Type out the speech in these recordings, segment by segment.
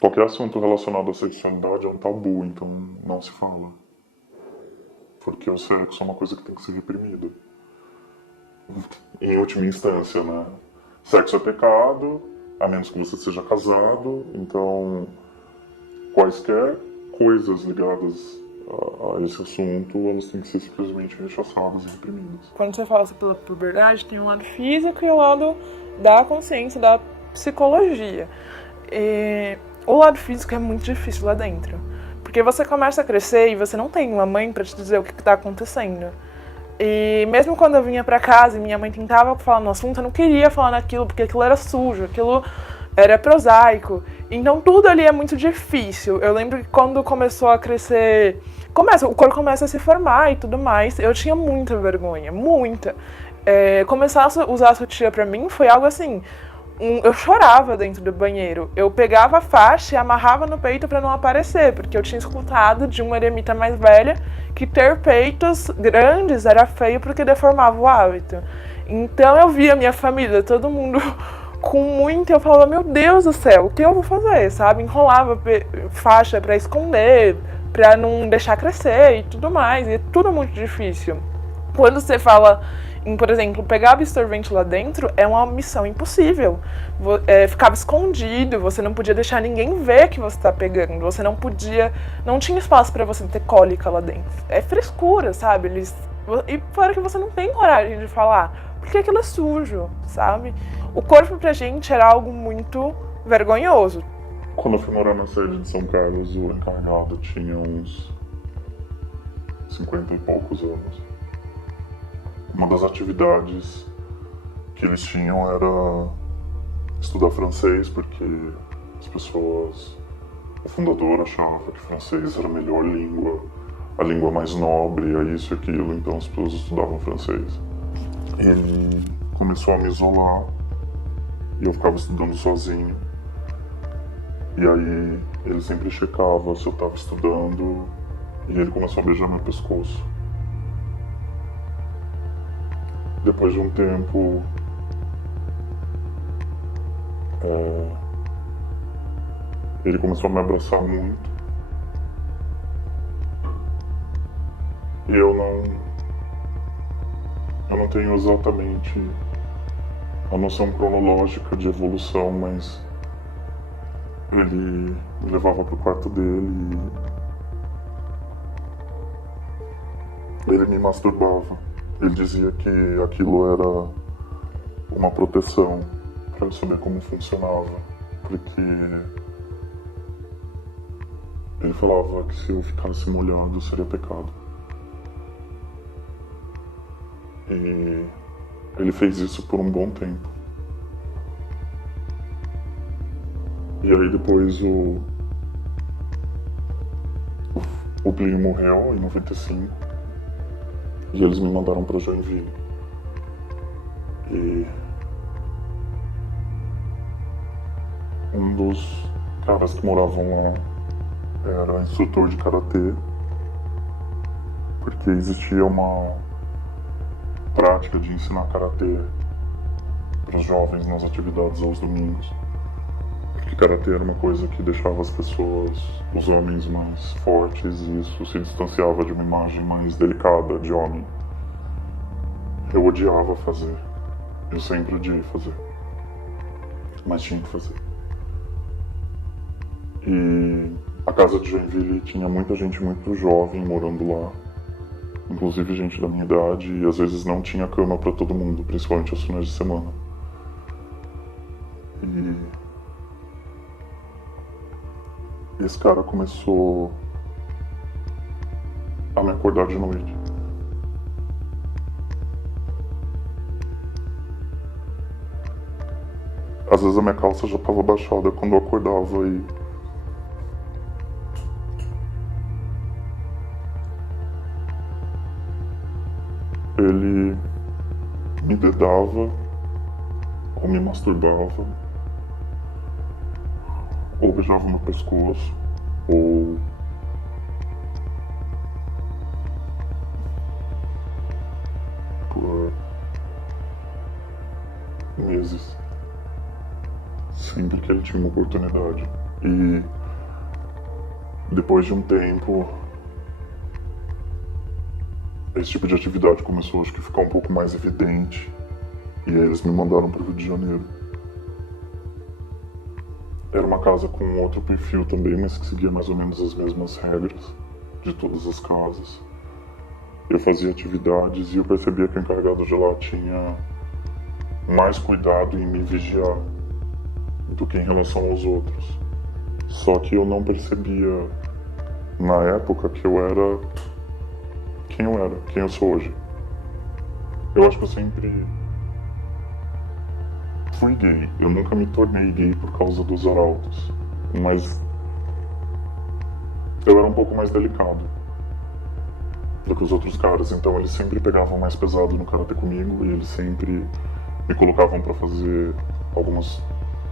Qualquer assunto relacionado à sexualidade é um tabu, então não se fala. Porque o sexo é uma coisa que tem que ser reprimida. Em última instância, né? Sexo é pecado, a menos que você seja casado, então quaisquer coisas ligadas a esse assunto, elas têm que ser simplesmente rechaçadas e reprimidas. Quando você fala pela puberdade, tem um lado físico e o lado da consciência, da psicologia. E o lado físico é muito difícil lá dentro. Porque você começa a crescer e você não tem uma mãe pra te dizer o que tá acontecendo. E mesmo quando eu vinha pra casa e minha mãe tentava falar no assunto, eu não queria falar naquilo, porque aquilo era sujo, aquilo era prosaico. Então tudo ali é muito difícil. Eu lembro que quando começou a crescer, o corpo começa a se formar e tudo mais, eu tinha muita vergonha, muita. Começar a usar a sutiã pra mim foi algo assim, eu chorava dentro do banheiro. Eu pegava a faixa e amarrava no peito pra não aparecer, porque eu tinha escutado de uma eremita mais velha que ter peitos grandes era feio porque deformava o hábito. Então eu via minha família, todo mundo com muito, eu falava, meu Deus do céu, o que eu vou fazer, sabe? Enrolava faixa pra esconder, pra não deixar crescer e tudo mais, e é tudo muito difícil. Quando você fala em, por exemplo, pegar absorvente lá dentro, é uma missão impossível. Ficava escondido, você não podia deixar ninguém ver que você tá pegando, você não podia, não tinha espaço pra você ter cólica lá dentro. É frescura, sabe? E fora que você não tem coragem de falar, porque aquilo é sujo, sabe? O corpo pra gente era algo muito vergonhoso. Quando eu fui morar na sede de São Carlos, o encarregado tinha uns 50 e poucos anos. Uma das atividades que eles tinham era estudar francês, porque as pessoas... O fundador achava que francês era a melhor língua, a língua mais nobre, é isso e aquilo, então as pessoas estudavam francês. Ele começou a me isolar e eu ficava estudando sozinho. E aí ele sempre checava se eu estava estudando e ele começou a beijar meu pescoço. Depois de um tempo, ele começou a me abraçar muito. E eu não tenho exatamente a noção cronológica de evolução, mas ele me levava pro quarto dele e ele me masturbava. Ele dizia que aquilo era uma proteção para eu saber como funcionava, porque ele falava que se eu ficasse molhado seria pecado. E ele fez isso por um bom tempo. E aí depois o Plínio morreu em 95 e eles me mandaram pra Joinville. E um dos caras que moravam lá era instrutor de karatê, porque existia uma prática de ensinar karatê para os jovens nas atividades aos domingos. Porque karatê era uma coisa que deixava as pessoas, os homens, mais fortes, e isso se distanciava de uma imagem mais delicada de homem. Eu odiava fazer. Eu sempre odiei fazer. Mas tinha que fazer. E a casa de Joinville tinha muita gente muito jovem morando lá. Inclusive gente da minha idade, e às vezes não tinha cama para todo mundo, principalmente aos finais de semana. E esse cara começou a me acordar de noite. Às vezes a minha calça já estava baixada quando eu acordava e ele me dedava ou me masturbava ou beijava meu pescoço ou por meses, sempre que ele tinha uma oportunidade. E depois de um tempo, esse tipo de atividade começou, acho que, a ficar um pouco mais evidente. E aí eles me mandaram para o Rio de Janeiro. Era uma casa com outro perfil também, mas que seguia mais ou menos as mesmas regras de todas as casas. Eu fazia atividades e eu percebia que o encarregado de lá tinha mais cuidado em me vigiar do que em relação aos outros. Só que eu não percebia na época que eu era, quem eu sou hoje. Eu acho que eu sempre fui gay. Eu nunca me tornei gay por causa dos arautos, mas eu era um pouco mais delicado do que os outros caras, então eles sempre pegavam mais pesado no karatê comigo e eles sempre me colocavam pra fazer algumas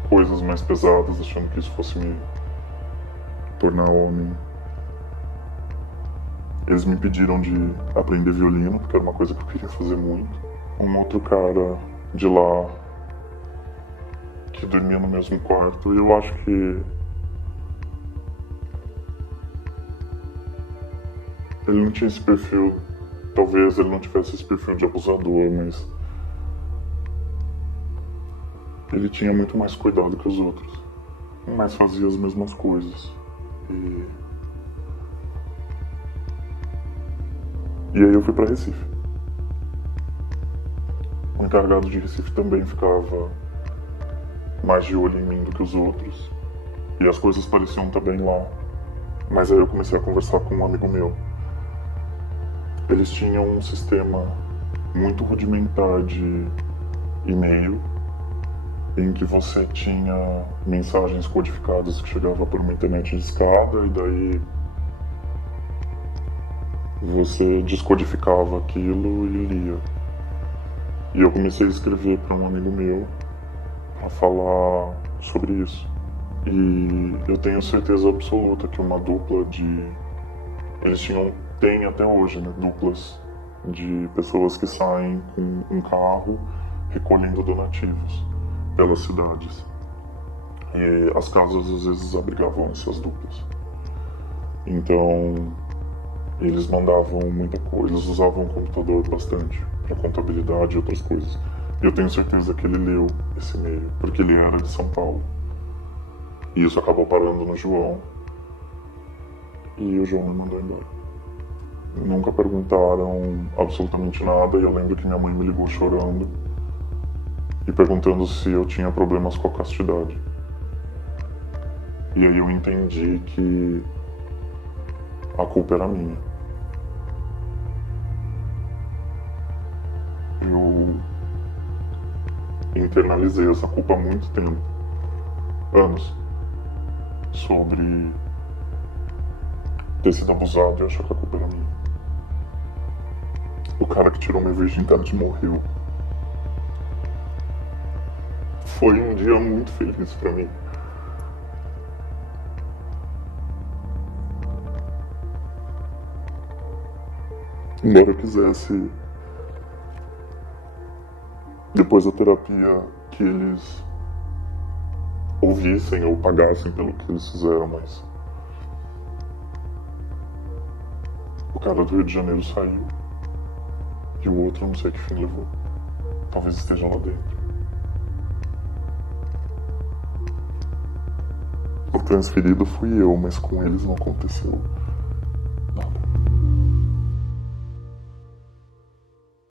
coisas mais pesadas, achando que isso fosse me tornar homem. Eles me pediram de aprender violino, porque era uma coisa que eu queria fazer muito. Um outro cara de lá que dormia no mesmo quarto, e eu acho que ele não tinha esse perfil, talvez ele não tivesse esse perfil de abusador, mas ele tinha muito mais cuidado que os outros, mas fazia as mesmas coisas. E aí eu fui pra Recife. O encarregado de Recife também ficava mais de olho em mim do que os outros, e as coisas pareciam estar bem lá. Mas aí eu comecei a conversar com um amigo meu. Eles tinham um sistema muito rudimentar de e-mail, em que você tinha mensagens codificadas que chegavam por uma internet de escada, e daí você descodificava aquilo e lia. E eu comecei a escrever para um amigo meu a falar sobre isso. E eu tenho certeza absoluta que uma dupla de... Eles tem até hoje, né, duplas de pessoas que saem com um carro recolhendo donativos pelas cidades. E as casas às vezes abrigavam essas duplas. Então, eles mandavam muita coisa, eles usavam o computador bastante para contabilidade e outras coisas. E eu tenho certeza que ele leu esse e-mail, porque ele era de São Paulo. E isso acabou parando no João. E o João me mandou embora. Nunca perguntaram absolutamente nada, e eu lembro que minha mãe me ligou chorando e perguntando se eu tinha problemas com a castidade. E aí eu entendi que a culpa era minha. Eu internalizei essa culpa há muito tempo, anos, sobre ter sido abusado e achar que a culpa era minha. O cara que tirou minha virgindade morreu. Foi um dia muito feliz pra mim. Embora eu quisesse, depois da terapia, que eles ouvissem ou pagassem pelo que eles fizeram, mas o cara do Rio de Janeiro saiu e o outro não sei que fim levou. Talvez esteja lá dentro. O transferido fui eu, mas com eles não aconteceu nada.